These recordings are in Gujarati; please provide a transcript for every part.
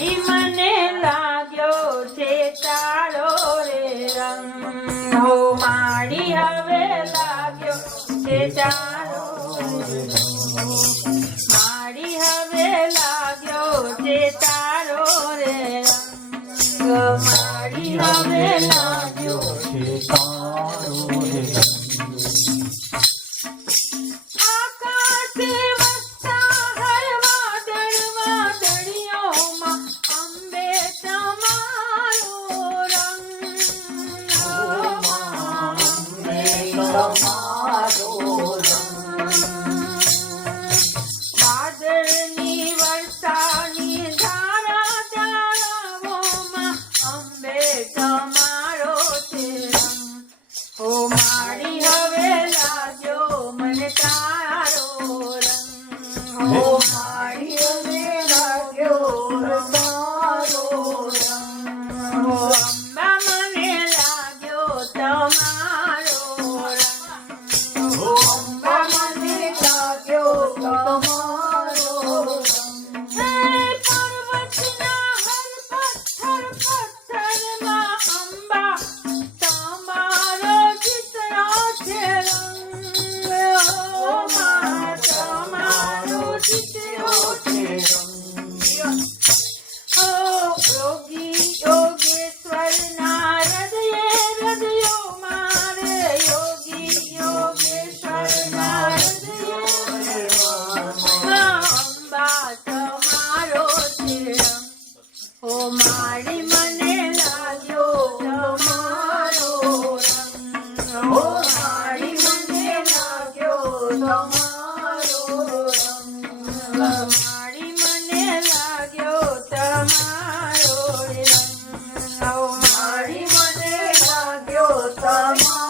હજી મને લાગ્યો છે તાળો રે રંગ. હો માડી હવે લાગ્યો છે તાળો માડી હવે લાગ્યો છે તાળો રે રંગ. માડી હવે લાગ્યો છે તાળો રે રંગ. Oh, Marty, have it, yo, me તમારો રંગ. મારી મને લાગ્યો તમારો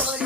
glory.